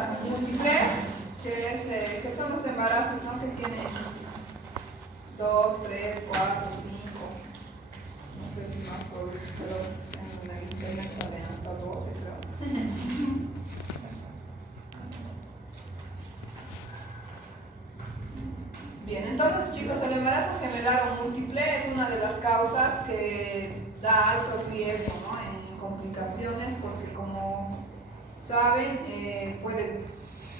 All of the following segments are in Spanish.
embarazo múltiple, que son los embarazos, ¿no?, que tienen 2, 3, 4, 5, no sé si más productos, pero en el internet salen hasta 12, creo. Bien, entonces, chicos, el embarazo gemelar o múltiple es una de las causas que da alto riesgo, ¿no?, en complicaciones, porque como saben,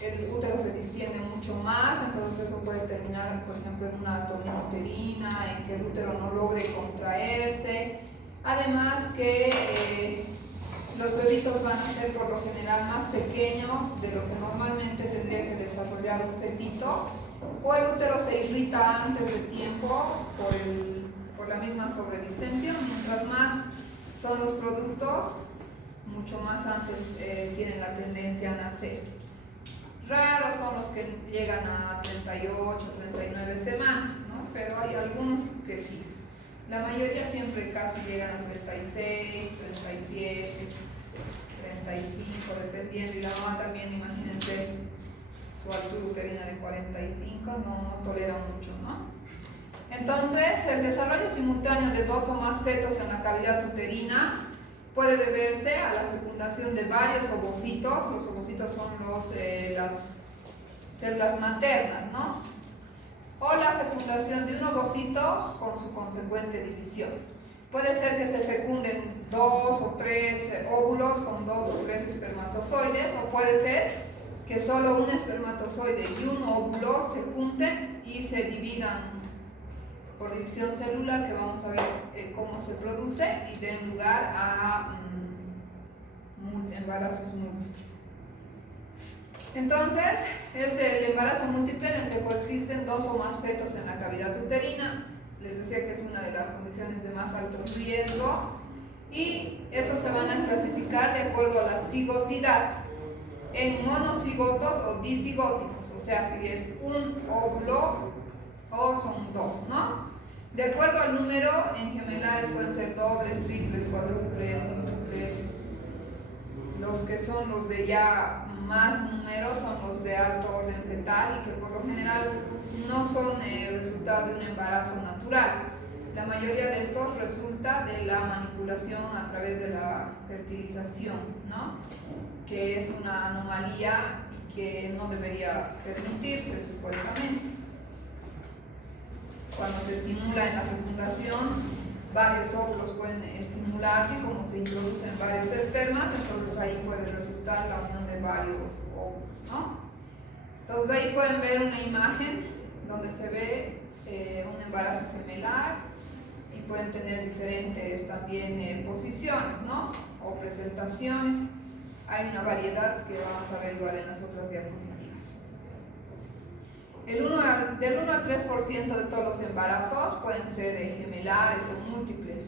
el útero se distiende mucho más, entonces eso puede terminar, por ejemplo, en una atonía uterina, en que el útero no logre contraerse. Además que los bebitos van a ser por lo general más pequeños de lo que normalmente tendría que desarrollar un fetito, o el útero se irrita antes de tiempo por la misma sobredistensión. Mientras más son los productos, mucho más antes tienen la tendencia a nacer. Raros son los que llegan a 38, 39 semanas, ¿no?, pero hay algunos que sí. La mayoría siempre casi llegan a 36, 37, 35, dependiendo, y la mamá también, imagínense, su altura uterina de 45, no tolera mucho, ¿no? Entonces, el desarrollo simultáneo de 2 o más fetos en la cavidad uterina puede deberse a la fecundación de varios ovocitos. Los ovocitos son las células maternas, ¿no?, o la fecundación de un ovocito con su consecuente división. Puede ser que se fecunden 2 o 3 óvulos con 2 o 3 espermatozoides, o puede ser que solo un espermatozoide y un óvulo se junten y se dividan por división celular, que vamos a ver cómo se produce, y den lugar a embarazos múltiples. Entonces, es el embarazo múltiple en el que coexisten 2 o más fetos en la cavidad uterina. Les decía que es una de las condiciones de más alto riesgo, y estos se van a clasificar de acuerdo a la cigosidad, en monocigotos o disigóticos, o sea, si es un óvulo o son 2, ¿no? De acuerdo al número, en gemelares pueden ser dobles, triples, cuádruples, quíntuples. Los que son los de ya más números son los de alto orden fetal, y que por lo general no son el resultado de un embarazo natural. La mayoría de estos resulta de la manipulación a través de la fertilización, ¿no?, que es una anomalía y que no debería permitirse, supuestamente. Cuando se estimula en la fecundación, varios óvulos pueden estimularse, y como se introducen varios espermas, entonces ahí puede resultar la unión de varios óvulos, ¿no? Entonces ahí pueden ver una imagen donde se ve un embarazo gemelar, y pueden tener diferentes también posiciones, ¿no?, o presentaciones. Hay una variedad que vamos a ver igual en las otras diapositivas. Del 1 al 3% de todos los embarazos pueden ser gemelares o múltiples,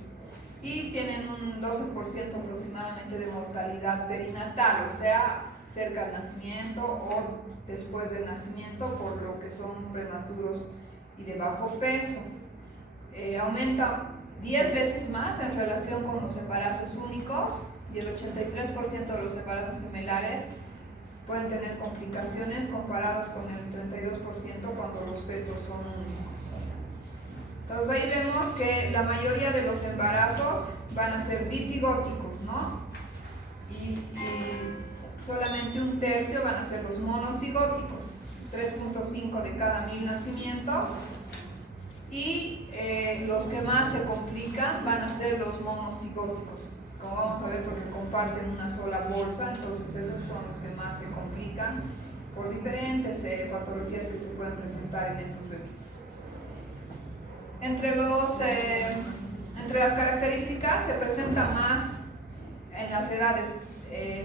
y tienen un 12% aproximadamente de mortalidad perinatal, o sea, cerca al nacimiento o después del nacimiento, por lo que son prematuros y de bajo peso. Aumenta 10 veces más en relación con los embarazos únicos, y el 83% de los embarazos gemelares pueden tener complicaciones, comparados con el 32% cuando los fetos son únicos. Entonces ahí vemos que la mayoría de los embarazos van a ser disigóticos, ¿no?, y solamente un tercio van a ser los monocigóticos, 3.5 de cada 1000 nacimientos, y los que más se complican van a ser los monocigóticos, como vamos a ver, porque comparten una sola bolsa. Entonces esos son los que más se complican por diferentes patologías que se pueden presentar en estos bebés. Entre las características, se presenta más en las edades,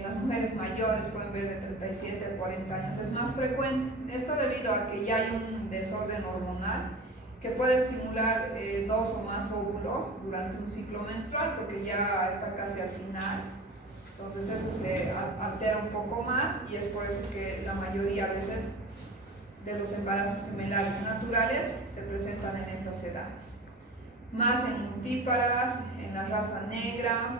las mujeres mayores, pueden ver de 37 a 40 años, es más frecuente. Esto debido a que ya hay un desorden hormonal que puede estimular 2 o más óvulos durante un ciclo menstrual, porque ya está casi al final. Entonces eso se altera un poco más, y es por eso que la mayoría a veces de los embarazos gemelares naturales se presentan en estas edades. Más en multíparas, en la raza negra,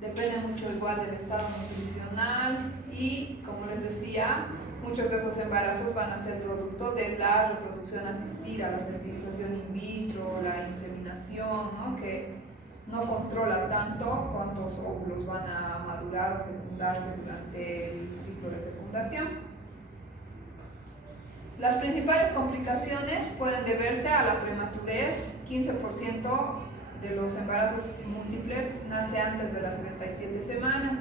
depende mucho igual del estado nutricional y, como les decía, muchos de esos embarazos van a ser producto de la reproducción asistida, la fertilización in vitro, la inseminación, ¿no? Que no controla tanto cuántos óvulos van a madurar o fecundarse durante el ciclo de fecundación. Las principales complicaciones pueden deberse a la prematurez. 15% de los embarazos múltiples nace antes de las 37 semanas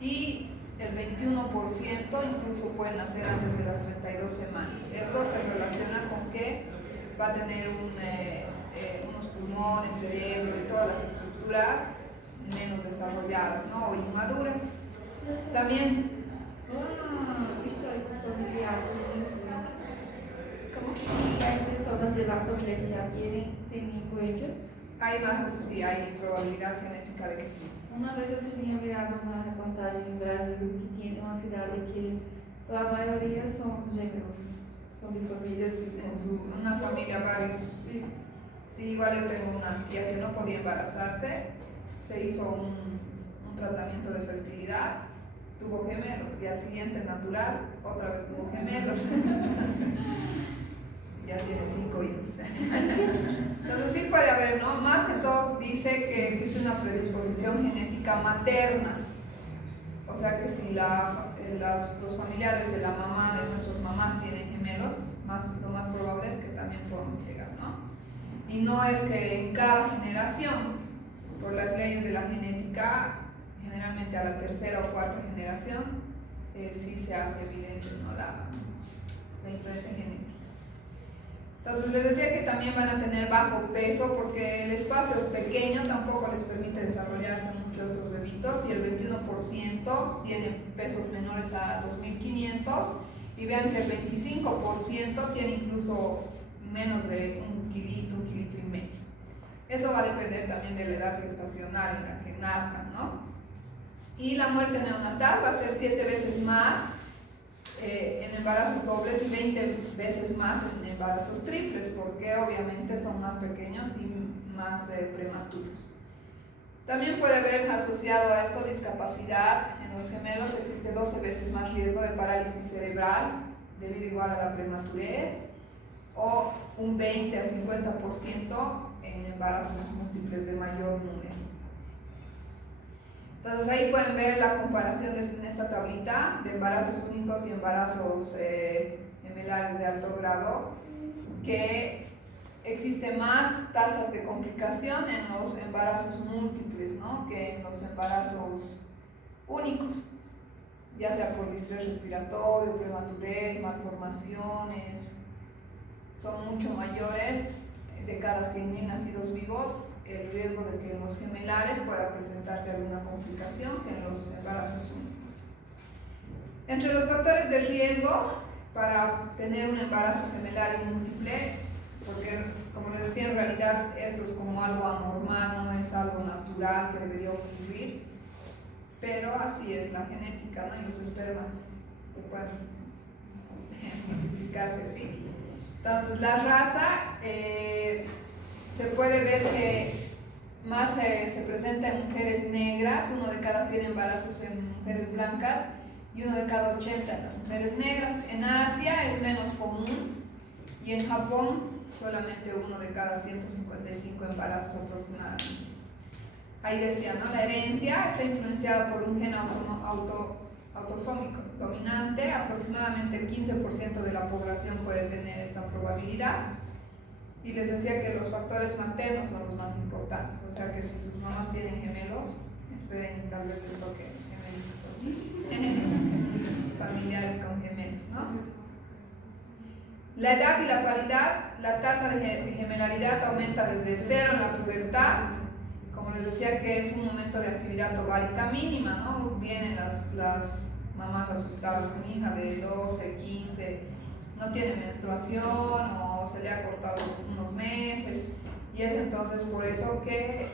y el 21% incluso puede nacer antes de las 32 semanas. Eso se relaciona con que va a tener unos pulmones, cerebro y todas las estructuras menos desarrolladas, ¿no? O inmaduras. También histórico familiar tiene influencia. ¿cómo? Y hay personas de la familia que ya tienen influencia. Hay más, sí, hay probabilidad genética de que sí. Una vez yo tenía mirado una reportaje en Brasil que tiene una ciudad de que la mayoría son géneros, son de familias que En una familia varios. sí. Sí, igual yo tengo una tía que no podía embarazarse, se hizo un tratamiento de fertilidad, tuvo gemelos y al siguiente natural otra vez tuvo gemelos. Ya tiene 5 hijos. Entonces sí puede haber, ¿no? Más que todo dice que existe una predisposición genética materna. O sea que si los familiares de la mamá, de nuestras mamás tienen gemelos, lo más probable es que también podamos llegar, ¿no? Y no es que en cada generación, por las leyes de la genética, generalmente a la tercera o cuarta generación, sí se hace evidente, ¿no? la influencia genética. Entonces les decía que también van a tener bajo peso porque el espacio pequeño tampoco les permite desarrollarse mucho estos bebitos y el 21% tiene pesos menores a 2.500 y vean que el 25% tiene incluso menos de un kilito y medio. Eso va a depender también de la edad gestacional en la que nazcan, ¿no? Y la muerte neonatal va a ser 7 veces más en embarazos dobles y 20 veces más en embarazos triples, porque obviamente son más pequeños y más prematuros. También puede haber asociado a esto discapacidad. En los gemelos existe 12 veces más riesgo de parálisis cerebral debido igual a la prematurez, o un 20 a 50% en embarazos múltiples de mayor número. Entonces ahí pueden ver la comparación en esta tablita de embarazos únicos y embarazos gemelares de alto grado, que existe más tasas de complicación en los embarazos múltiples, ¿no? Que en los embarazos únicos, ya sea por distrés respiratorio, prematurez, malformaciones, son mucho mayores. De cada 100.000 nacidos vivos, el riesgo de que en los gemelares pueda presentarse alguna complicación que en los embarazos únicos. Entre los factores de riesgo para tener un embarazo gemelar y múltiple, porque como les decía, en realidad esto es como algo anormal, no es algo natural que debería ocurrir, pero así es la genética, ¿no? Y los espermas que pueden multiplicarse así. Entonces la raza se puede ver que más se presenta en mujeres negras, 1 de cada 100 embarazos en mujeres blancas y 1 de cada 80 en las mujeres negras. En Asia es menos común y en Japón solamente 1 de cada 155 embarazos aproximadamente. Ahí decía, ¿no? La herencia está influenciada por un gen autosómico dominante. Aproximadamente el 15% de la población puede tener esta probabilidad. Y les decía que los factores maternos son los más importantes, o sea que si sus mamás tienen gemelos, esperen tal vez les toque gemelos familiares con gemelos, ¿no? La edad y la paridad, la tasa de gemelaridad aumenta desde 0 en la pubertad, como les decía que es un momento de actividad ovárica mínima, ¿no? Vienen las mamás asustadas, mi hija de 12, 15, no tiene menstruación o se le ha cortado unos meses, y es entonces por eso que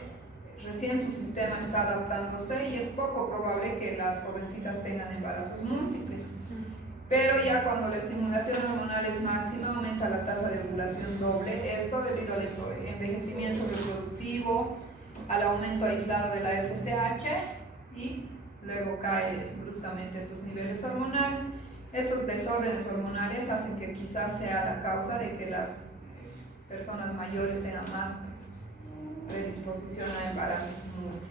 recién su sistema está adaptándose y es poco probable que las jovencitas tengan embarazos múltiples. Pero ya cuando la estimulación hormonal es máxima, aumenta la tasa de ovulación doble, esto debido al envejecimiento reproductivo, al aumento aislado de la FSH y luego cae bruscamente estos niveles hormonales. Estos desórdenes hormonales hacen que quizás sea la causa de que las personas mayores tengan más predisposición a embarazos múltiples.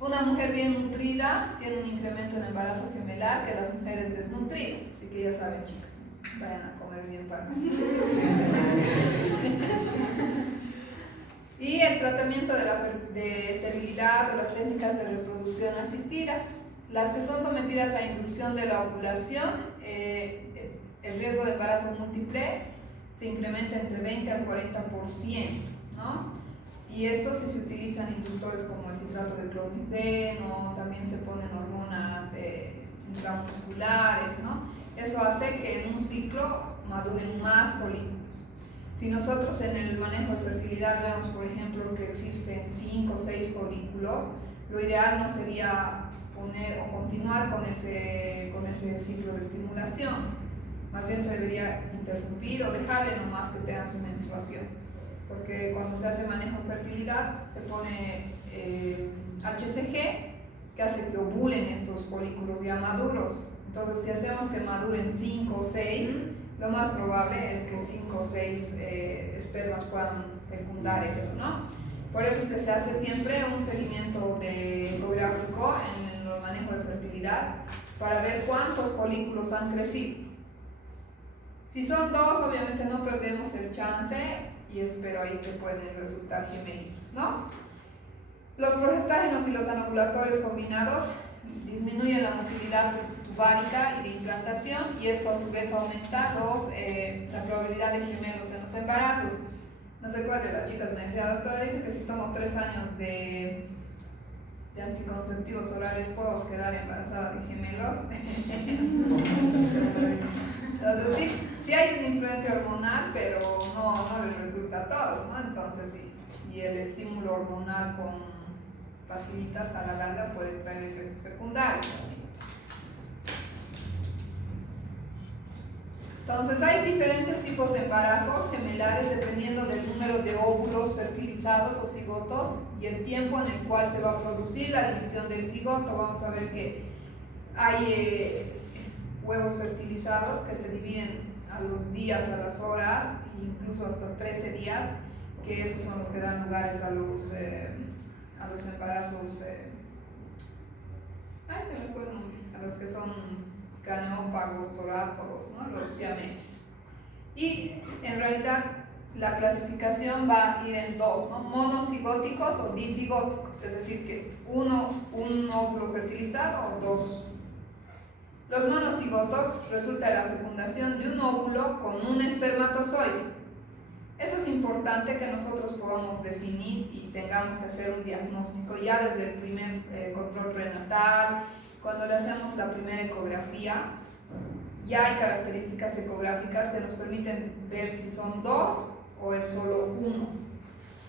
Una mujer bien nutrida tiene un incremento en embarazo gemelar que las mujeres desnutridas, así que ya saben, chicas, vayan a comer bien para y el tratamiento de esterilidad o las técnicas de reproducción asistidas. Las que son sometidas a inducción de la ovulación, el riesgo de embarazo múltiple se incrementa entre 20 al 40%, ¿no? Y esto si se utilizan inductores como el citrato de clorifeno, también se ponen hormonas intramusculares, ¿no? Eso hace que en un ciclo maduren más folículos. Si nosotros en el manejo de fertilidad vemos, por ejemplo, que existen 5 o 6 folículos, lo ideal no sería poner o continuar con ese ciclo de estimulación. Más bien se debería interrumpir o dejarle nomás que tenga su menstruación. Porque cuando se hace manejo de fertilidad se pone HCG, que hace que ovulen estos folículos ya maduros. Entonces, si hacemos que maduren 5 o 6, lo más probable es que 5 o 6 espermas puedan fecundar esto, ¿no? Por eso es que se hace siempre un seguimiento ecográfico en el manejo de fertilidad para ver cuántos folículos han crecido. Si son 2, obviamente no perdemos el chance y espero ahí que pueden resultar gemelitos, ¿no? Los progestágenos y los anovulatorios combinados disminuyen la motilidad tubárica y de implantación, y esto a su vez aumenta la probabilidad de gemelos en los embarazos. No sé cuál de las chicas me decía, doctora, dice que si tomo 3 años de anticonceptivos orales puedo quedar embarazada de gemelos. Entonces sí hay una influencia hormonal, pero no les resulta a todos, ¿no? Entonces sí, y el estímulo hormonal con pastillitas a la larga puede traer efectos secundarios. Entonces hay diferentes tipos de embarazos gemelares dependiendo del número de óvulos fertilizados o cigotos y el tiempo en el cual se va a producir la división del cigoto. Vamos a ver que hay huevos fertilizados que se dividen a los días, a las horas, incluso hasta 13 días, que esos son los que dan lugares a los embarazos, a los que son craneópagos, torápagos, ¿no? Los siameses. Y en realidad la clasificación va a ir en 2, ¿no? Monocigóticos o disigóticos, es decir, que un óvulo fertilizado o 2. Los monocigotos resulta de la fecundación de un óvulo con un espermatozoide. Eso es importante que nosotros podamos definir y tengamos que hacer un diagnóstico ya desde el primer control prenatal. Cuando le hacemos la primera ecografía, ya hay características ecográficas que nos permiten ver si son 2 o es solo 1.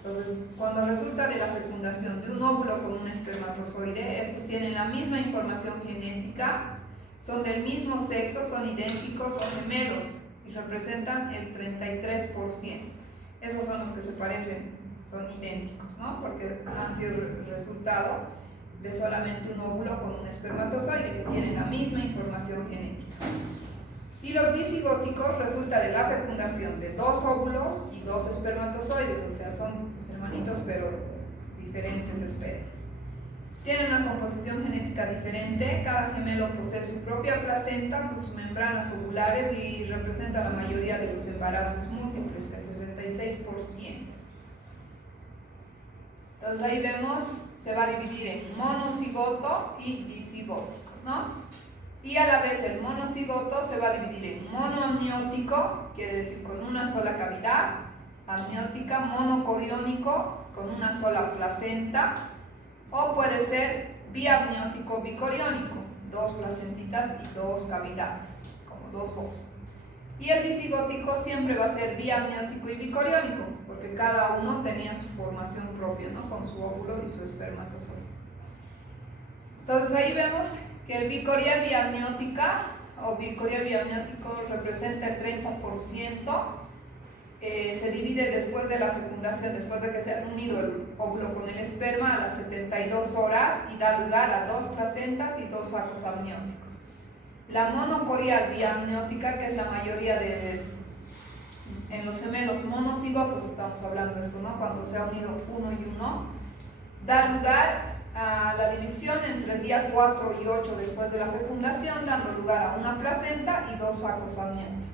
Entonces, cuando resulta de la fecundación de un óvulo con un espermatozoide, estos tienen la misma información genética, son del mismo sexo, son idénticos o gemelos y representan el 33%. Esos son los que se parecen, son idénticos, ¿no? Porque han sido resultado de solamente un óvulo con un espermatozoide que tienen la misma información genética. Y los disigóticos resulta de la fecundación de 2 óvulos y 2 espermatozoides, o sea, son hermanitos pero diferentes especies. Tienen una composición genética diferente, cada gemelo posee su propia placenta, sus membranas ovulares y representa la mayoría de los embarazos múltiples, el 66%. Entonces ahí vemos, se va a dividir en monocigoto y disigótico, ¿no? Y a la vez el monocigoto se va a dividir en monoamniótico, quiere decir con una sola cavidad, amniótica, monocoriónico, con una sola placenta, o puede ser biamniótico bicoriónico, 2 placentitas y 2 cavidades, como 2 bolsas. Y el disigótico siempre va a ser biamniótico y bicoriónico, porque cada uno tenía su formación propia, ¿no? Con su óvulo y su espermatozoide. Entonces ahí vemos que el bicorial biamniótica o bicorial biamniótico representa el 30%, se divide después de la fecundación, después de que se ha unido el óvulo con el esperma a las 72 horas y da lugar a 2 placentas y 2 sacos amnióticos. La monocorial biamniótica, que es la mayoría en los gemelos monocigotos, estamos hablando de esto, ¿no? Cuando se ha unido uno y uno, da lugar a la división entre el día 4 y 8 después de la fecundación, dando lugar a una placenta y 2 sacos amnióticos.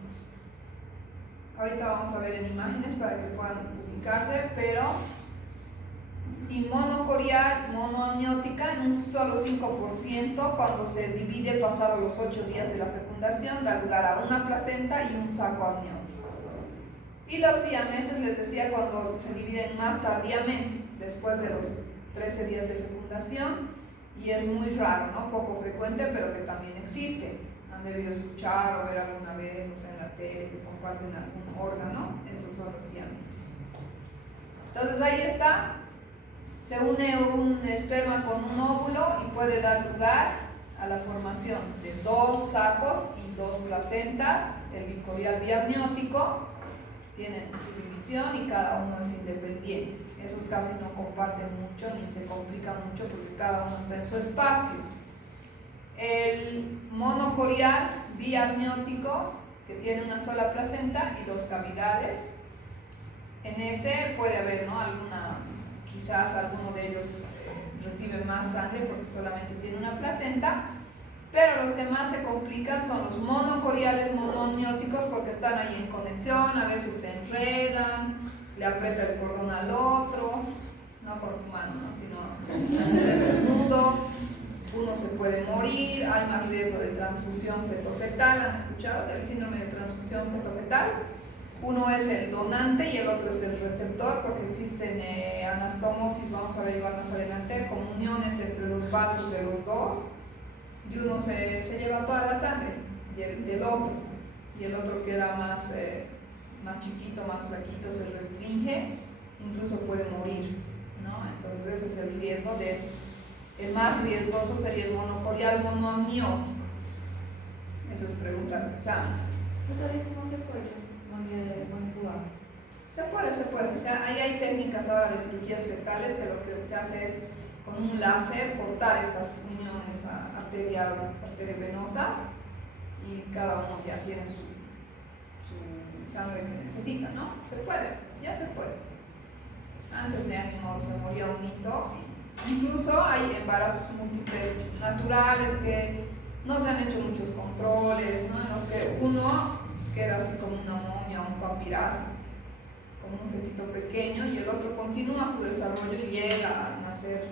Ahorita vamos a ver en imágenes para que puedan ubicarse, pero y monocorial, monoamniótica en un solo 5% cuando se divide pasados los 8 días de la fecundación, da lugar a una placenta y un saco amniótico. Y los siameses, les decía, cuando se dividen más tardíamente, después de los 13 días de fecundación, y es muy raro, ¿no? Poco frecuente, pero que también existe. Han debido escuchar o ver alguna vez, no sé, en la tele, que comparten algún órgano. Esos son los siameses. Entonces ahí está, se une un esperma con un óvulo y puede dar lugar a la formación de 2 sacos y 2 placentas. El bicorial biamniótico tienen su división y cada uno es independiente. Esos casi no comparten mucho ni se complican mucho porque cada uno está en su espacio. El monocorial biamniótico, que tiene una sola placenta y 2 cavidades, en ese puede haber, ¿no? Quizás alguno de ellos recibe más sangre porque solamente tiene una placenta, pero los que más se complican son los monocoriales monoamnióticos porque están ahí en conexión, a veces se enredan, le aprieta el cordón al otro, no con su mano, ¿no? Sino hacer un nudo, uno se puede morir, hay más riesgo de transfusión fetofetal. ¿Han escuchado del síndrome de transfusión fetofetal? Uno es el donante y el otro es el receptor, porque existen anastomosis, vamos a averiguar más adelante, comuniones entre los vasos de los dos, y uno se lleva toda la sangre del otro, y el otro queda más chiquito, más flaquito, se restringe, incluso puede morir, ¿no? Entonces ese es el riesgo de esos. El más riesgoso sería el monocorial monoamniótico. Esa es pregunta de examen. Entonces, ¿cómo se puede manipular? Se puede. O sea, ahí hay técnicas ahora de cirugías fetales que lo que se hace es con un láser cortar estas uniones arteriovenosas y cada uno ya tiene su sangre que necesita, ¿no? Ya se puede. Antes de ánimo se moría un hito. Incluso hay embarazos múltiples naturales que no se han hecho muchos controles, ¿no? En los que uno queda así como una momia, un papirazo, como un fetito pequeño, y el otro continúa su desarrollo y llega a nacer.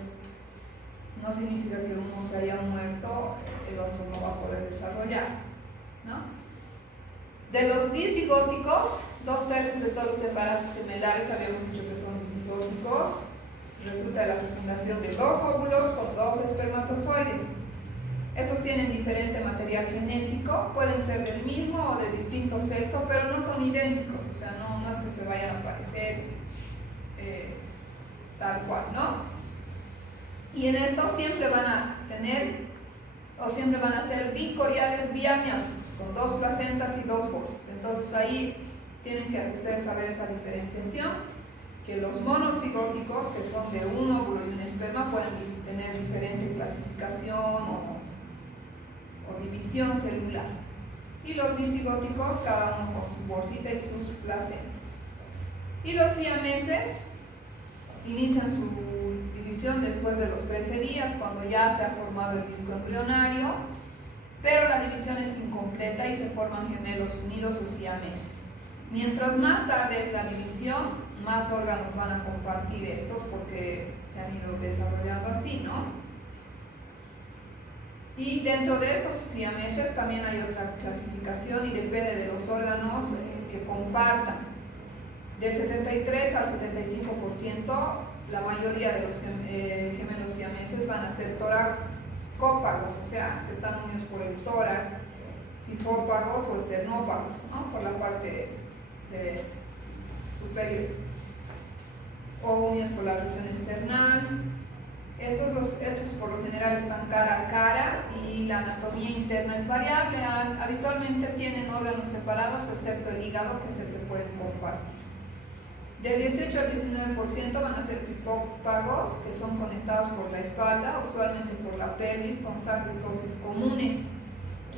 No significa que uno se haya muerto, el otro no va a poder desarrollar, ¿no? De los disigóticos, 2/3 de todos los embarazos gemelares habíamos dicho que son disigóticos. Resulta de la fecundación de 2 óvulos con 2 espermatozoides. Estos tienen diferente material genético, pueden ser del mismo o de distinto sexo, pero no son idénticos, o sea, no es que se vayan a parecer tal cual, ¿no? Y en estos siempre van a tener, o siempre van a ser bicoriales biamnióticos, con 2 placentas y 2 bolsas. Entonces ahí tienen que ustedes saber esa diferenciación, que los monocigóticos, que son de un óvulo y un esperma, pueden tener diferente clasificación o división celular. Y los disigóticos, cada uno con su bolsita y sus placentas. Y los siameses inician su división después de los 13 días, cuando ya se ha formado el disco embrionario, pero la división es incompleta y se forman gemelos unidos o siameses. Mientras más tarde es la división, más órganos van a compartir estos porque se han ido desarrollando así, ¿no? Y dentro de estos siameses también hay otra clasificación y depende de los órganos que compartan. Del 73 al 75%, la mayoría de los gemelos siameses van a ser toracópagos, o sea, que están unidos por el tórax, cifópagos o esternópagos, ¿no? Por la parte superior, o unidos por la región external. Estos por lo general están cara a cara y la anatomía interna es variable. Habitualmente tienen órganos separados excepto el hígado, que es el que pueden compartir. Del 18 al 19% van a ser pipópagos, que son conectados por la espalda, usualmente por la pelvis, con sacrohipoxis comunes,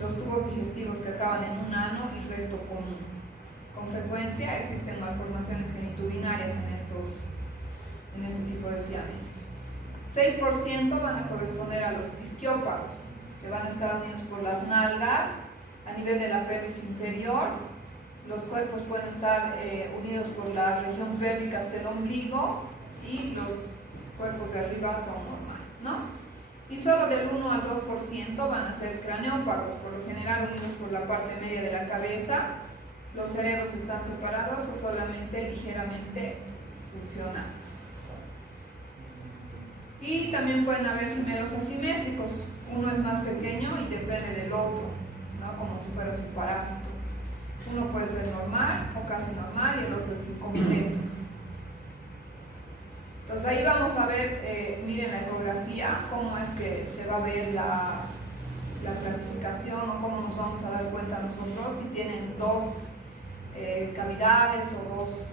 los tubos digestivos que acaban en un ano y recto común. Con frecuencia existen malformaciones genitourinarias en este tipo de siameses. 6% van a corresponder a los isquiópagos, que van a estar unidos por las nalgas a nivel de la pelvis inferior. Los cuerpos pueden estar unidos por la región pélvica hasta el ombligo y los cuerpos de arriba son normales, ¿no? Y solo del 1 al 2% van a ser craneópagos, por lo general unidos por la parte media de la cabeza. Los cerebros están separados o solamente ligeramente fusionados. Y también pueden haber gemelos asimétricos. Uno es más pequeño y depende del otro, ¿no? Como si fuera su parásito. Uno puede ser normal o casi normal y el otro es incompleto. Entonces ahí vamos a ver, miren la ecografía, cómo es que se va a ver la clasificación o cómo nos vamos a dar cuenta nosotros si tienen dos cavidades o dos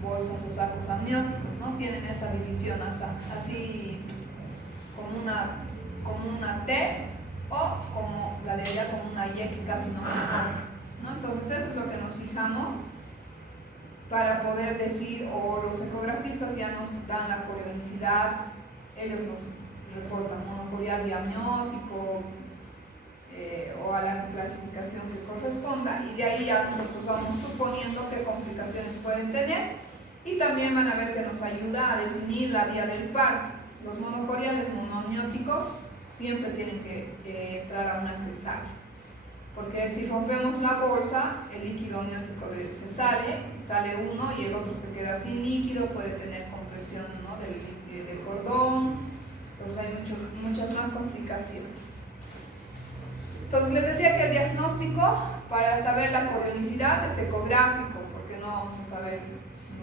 bolsas o sacos amnióticos, ¿no? Tienen esa división así como una T o como la de ella como una Y que casi no se encuentra, ¿no? Entonces eso es lo que nos fijamos para poder decir, o los ecografistas ya nos dan la corionicidad, ellos nos reportan monocorial biamniótico o a la clasificación que corresponda, y de ahí ya nosotros vamos suponiendo qué complicaciones pueden tener, y también van a ver que nos ayuda a definir la vía del parto. Los monocoriales monoamnióticos siempre tienen que entrar a una cesárea, porque si rompemos la bolsa, el líquido amniótico se sale uno y el otro se queda sin líquido, puede tener compresión, ¿no? del cordón, pues hay muchas más complicaciones. Entonces les decía que el diagnóstico para saber la corionicidad es ecográfico, porque no vamos a saber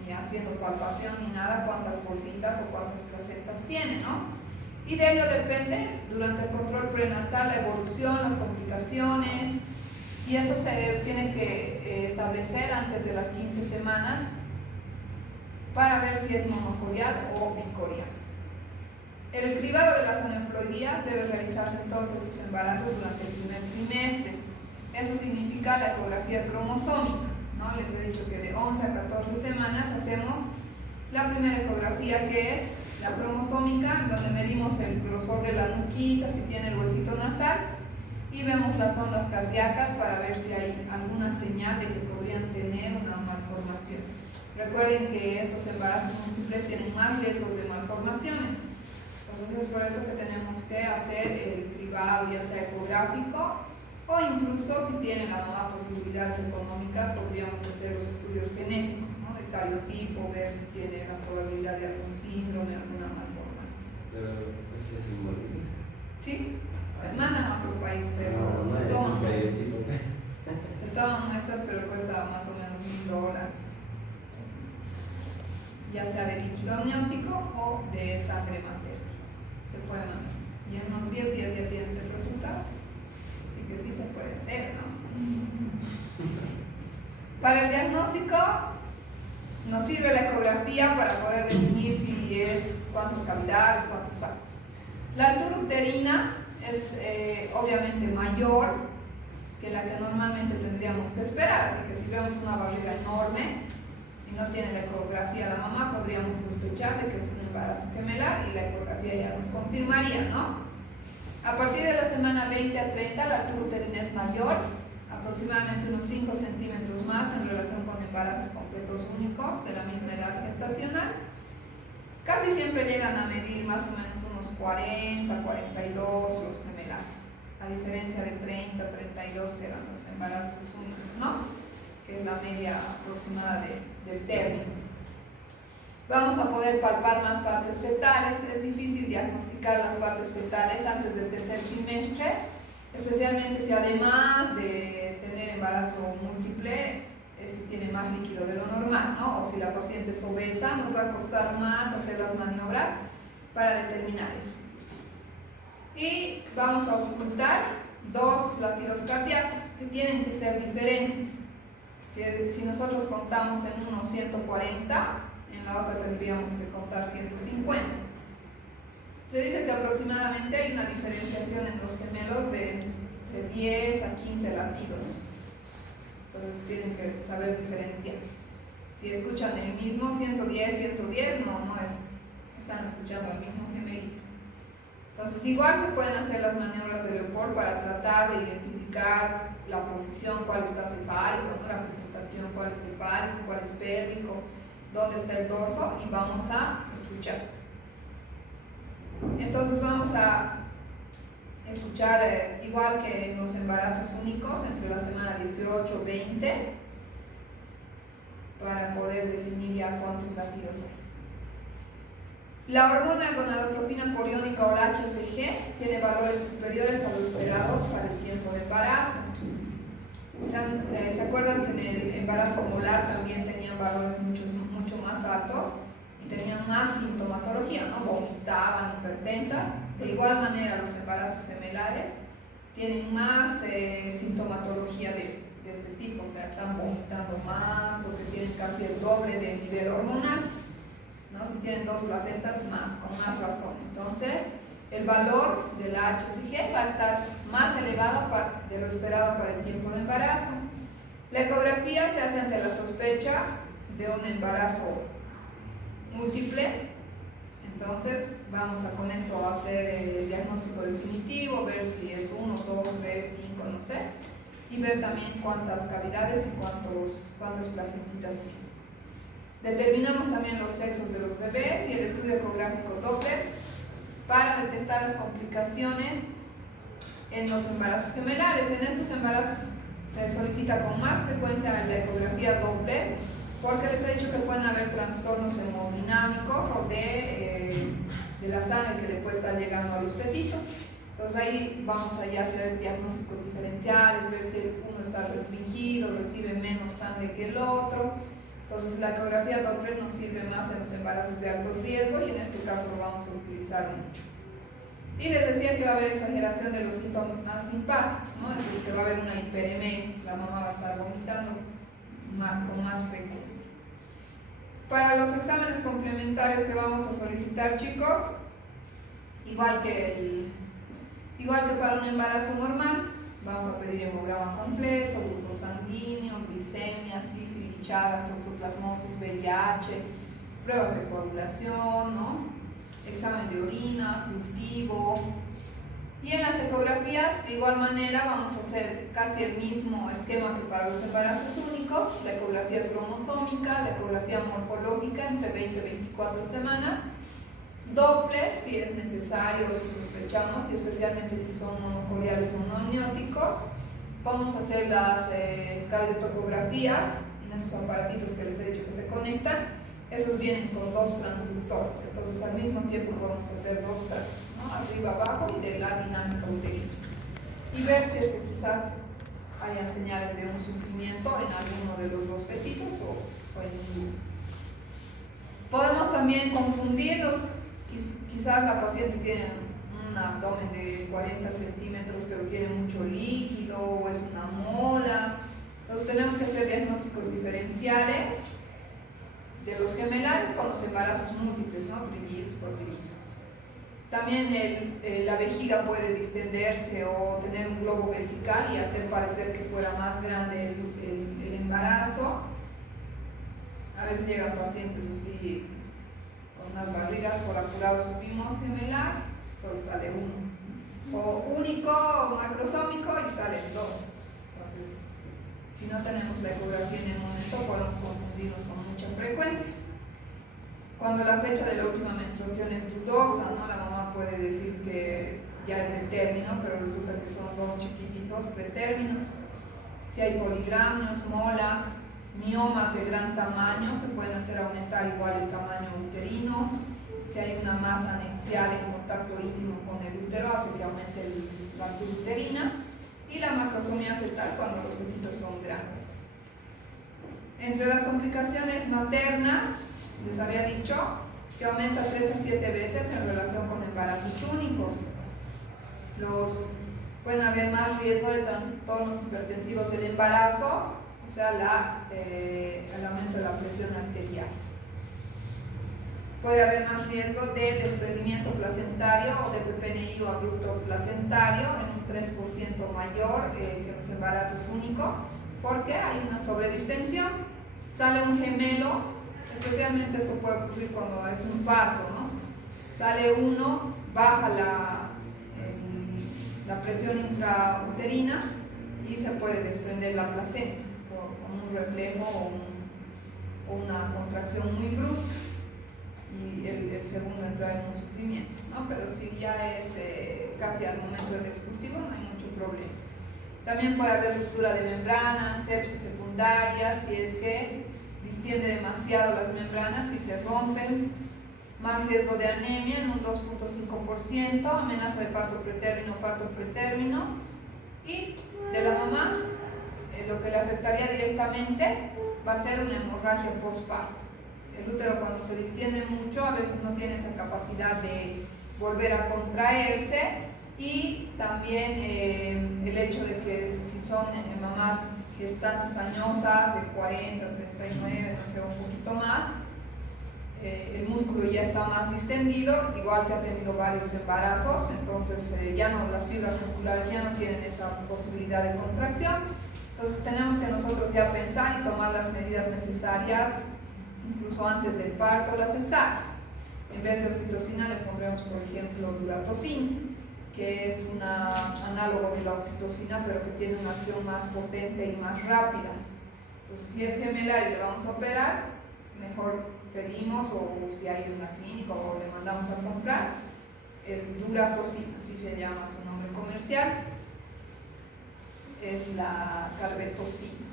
ni haciendo palpación ni nada cuántas bolsitas o cuántas placentas tiene, ¿no? Y de ello depende durante el control prenatal la evolución, las complicaciones, y esto se tiene que establecer antes de las 15 semanas para ver si es monocorial o bicorial. El cribado de las aneuploidías debe realizarse en todos estos embarazos durante el primer trimestre. Eso significa la ecografía cromosómica, ¿no? Les he dicho que de 11 a 14 semanas hacemos la primera ecografía, que es la cromosómica, donde medimos el grosor de la nuquita, si tiene el huesito nasal, y vemos las ondas cardíacas para ver si hay alguna señal de que podrían tener una malformación. Recuerden que estos embarazos múltiples tienen más riesgos de malformaciones, entonces es por eso que tenemos que hacer el cribado, ya sea ecográfico, o incluso si tiene la mamá posibilidades económicas, podríamos hacer los estudios genéticos, ¿no? De cariotipo, ver si tiene la probabilidad de algún síndrome, alguna malformación. Pero eso es en Bolivia. Sí, mandan a otro país, pero se toman muestras, pero cuesta más o menos $1000, ya sea de líquido amniótico o de sangre materna. Se puede mandar. Y en unos 10 días ya tienes el resultado. Así que sí se puede hacer, ¿no? Para el diagnóstico nos sirve la ecografía para poder definir si es cuántas cavidades, cuántos sacos. La altura uterina es obviamente mayor que la que normalmente tendríamos que esperar, así que si vemos una barriga enorme y no tiene la ecografía la mamá, podríamos sospechar de que es un embarazo gemelar y la ecografía ya nos confirmaría, ¿no? A partir de la semana 20 a 30 la altura uterina es mayor, aproximadamente unos 5 centímetros más en relación con embarazos con fetos únicos de la misma edad gestacional. Casi siempre llegan a medir más o menos unos 40, 42 los gemelares, a diferencia de 30, 32 que eran los embarazos únicos, ¿no? Que es la media aproximada del término. Vamos a poder palpar más partes fetales. Es difícil diagnosticar las partes fetales antes del tercer trimestre, especialmente si además de tener embarazo múltiple, tiene más líquido de lo normal, ¿no? O si la paciente es obesa, nos va a costar más hacer las maniobras para determinar eso. Y vamos a auscultar dos latidos cardíacos que tienen que ser diferentes. Si nosotros contamos en uno 140 en la otra tendríamos que contar 150. Se dice que aproximadamente hay una diferenciación en los gemelos de 10 a 15 latidos. Entonces tienen que saber diferenciar. Si escuchan el mismo 110, 110, no están escuchando al mismo gemelito. Entonces igual se pueden hacer las maniobras de Leopold para tratar de identificar la posición, cuál está cefálico, ¿no? La presentación, cuál es cefálico, cuál es pélvico, dónde está el dorso, y vamos a escuchar. Entonces vamos a escuchar igual que en los embarazos únicos entre la semana 18 y 20 para poder definir ya cuántos latidos hay. La hormona gonadotrofina coriónica o la HCG tiene valores superiores a los esperados para el tiempo de embarazo. ¿Se acuerdan que en el embarazo molar también tenían valores mucho más altos y tenían más sintomatología, ¿no? Vomitaban, hipertensas. De igual manera los embarazos gemelares tienen más sintomatología de este tipo, o sea, están vomitando más porque tienen casi el doble de nivel hormonal, ¿no? Si tienen 2 placentas, más, con más razón. Entonces, el valor de la HCG va a estar más elevado de lo esperado para el tiempo de embarazo. La ecografía se hace ante la sospecha de un embarazo múltiple. Entonces, vamos a con eso a hacer el diagnóstico definitivo, ver si es 1, 2, 3, 5, no sé, y ver también cuántas cavidades y cuántas placentitas tiene. Determinamos también los sexos de los bebés y el estudio ecográfico Doppler para detectar las complicaciones en los embarazos gemelares. En estos embarazos se solicita con más frecuencia la ecografía Doppler porque les he dicho que pueden haber trastornos hemodinámicos o de la sangre que le puede estar llegando a los petitos. Entonces ahí vamos a ya hacer diagnósticos diferenciales, ver si uno está restringido, recibe menos sangre que el otro. Entonces la ecografía Doppler nos sirve más en los embarazos de alto riesgo y en este caso lo vamos a utilizar mucho. Y les decía que va a haber exageración de los síntomas simpáticos, ¿no? Es decir, que va a haber una hiperemesis, la mamá va a estar vomitando con más frecuencia. Para los exámenes complementarios que vamos a solicitar, chicos, igual que para un embarazo normal, vamos a pedir hemograma completo, grupo sanguíneo, glicemia, sífilis, chagas, toxoplasmosis, VIH, pruebas de coagulación, ¿no? Examen de orina, cultivo. Y en las ecografías, de igual manera, vamos a hacer casi el mismo esquema que para los embarazos únicos: la ecografía cromosómica, la ecografía morfológica entre 20 y 24 semanas, Doppler si es necesario, si sospechamos, y especialmente si son monocoriales monoamnióticos. Vamos a hacer las cardiotocografías en esos aparatitos que les he dicho que se conectan. Esos vienen con 2 transductores, entonces al mismo tiempo podemos hacer 2 trazos, ¿no? Arriba, abajo y de la dinámica uterina. Y ver si es que quizás hayan señales de un sufrimiento en alguno de los 2 petitos o en ninguno. Podemos también confundirlos. Quizás la paciente tiene un abdomen de 40 centímetros pero tiene mucho líquido o es una mola. Entonces tenemos que hacer diagnósticos diferenciales de los gemelares con los embarazos múltiples, ¿no? Trillizos, cuatrillizos. También la vejiga puede distenderse o tener un globo vesical y hacer parecer que fuera más grande el embarazo. A veces llegan pacientes así con unas barrigas, por apurado subimos gemelar, solo sale uno. O único macrosómico y salen 2. Entonces, si no tenemos la ecografía en el momento, podemos confundirnos con mucha frecuencia. Cuando la fecha de la última menstruación es dudosa, ¿no? La mamá puede decir que ya es de término, pero resulta que son 2 chiquititos pretérminos. Si hay poligramios, mola, miomas de gran tamaño que pueden hacer aumentar igual el tamaño uterino. Si hay una masa anexial en contacto íntimo con el útero, hace que aumente la altura uterina. Y la macrosomía fetal cuando los petitos son grandes. Entre las complicaciones maternas, les había dicho que aumenta 3 a 7 veces en relación con embarazos únicos. Pueden haber más riesgo de trastornos hipertensivos del embarazo, o sea, el aumento de la presión arterial. puede haber más riesgo de desprendimiento placentario o de PPNI o abrupto placentario en un 3% mayor que los embarazos únicos, porque hay una sobredistensión. Sale un gemelo, especialmente esto puede ocurrir cuando es un parto, ¿no? Sale uno, baja la presión intrauterina y se puede desprender la placenta con un reflejo o una contracción muy brusca, y el segundo entra en un sufrimiento, ¿no? Pero si ya es casi al momento del expulsivo, no hay mucho problema. También puede haber ruptura de membranas, sepsis secundaria, si es que distiende demasiado las membranas y se rompen. Más riesgo de anemia en un 2.5%, amenaza de parto pretérmino, y de la mamá, lo que le afectaría directamente va a ser una hemorragia postparto. El útero, cuando se distiende mucho, a veces no tiene esa capacidad de volver a contraerse, y también el hecho de que si son mamás gestantes añosas de 40, 39, no sé, un poquito más, el músculo ya está más distendido, igual se ha tenido varios embarazos, entonces ya no, las fibras musculares ya no tienen esa posibilidad de contracción. Entonces tenemos que nosotros ya pensar y tomar las medidas necesarias incluso antes del parto o la cesárea. En vez de oxitocina le pondremos, por ejemplo, duratocina, que es un análogo de la oxitocina, pero que tiene una acción más potente y más rápida. Entonces, si es gemelar y le vamos a operar, mejor pedimos, o si hay en una clínica o le mandamos a comprar, el duratocina, así se llama su nombre comercial, es la carbetocina,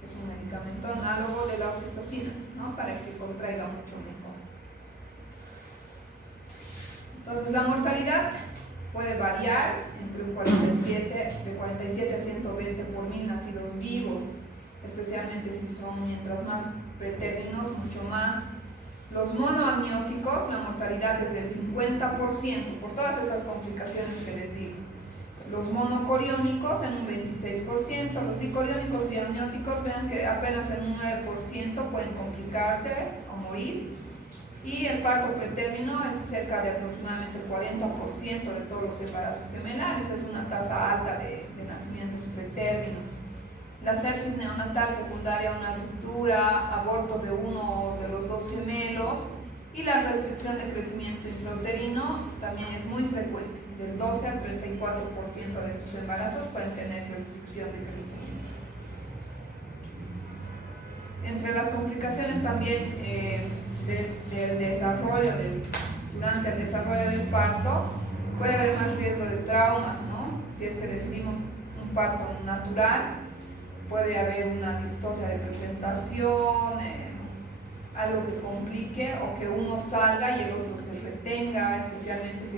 que es un medicamento análogo de la oxitocina, ¿no? Para que contraiga mucho mejor. Entonces, la mortalidad puede variar entre un 47 a 120 por 1000 nacidos vivos, especialmente si son mientras más pretérminos, mucho más. Los monoamnióticos, la mortalidad es del 50%, por todas estas complicaciones que les digo. Los monocoriónicos en un 26%, los dicoriónicos biamnióticos, vean que apenas en un 9% pueden complicarse o morir. Y el parto pretérmino es cerca de aproximadamente el 40% de todos los embarazos gemelares, es una tasa alta de nacimientos pretérminos. La sepsis neonatal secundaria a una ruptura, aborto de uno de los dos gemelos, y la restricción de crecimiento intrauterino también es muy frecuente. Del 12 al 34% de estos embarazos pueden tener restricción de crecimiento. Entre las complicaciones también del desarrollo, durante el desarrollo del parto, puede haber más riesgo de traumas, ¿no? Si es que decidimos un parto natural, puede haber una distocia de presentación, algo que complique, o que uno salga y el otro se retenga, especialmente si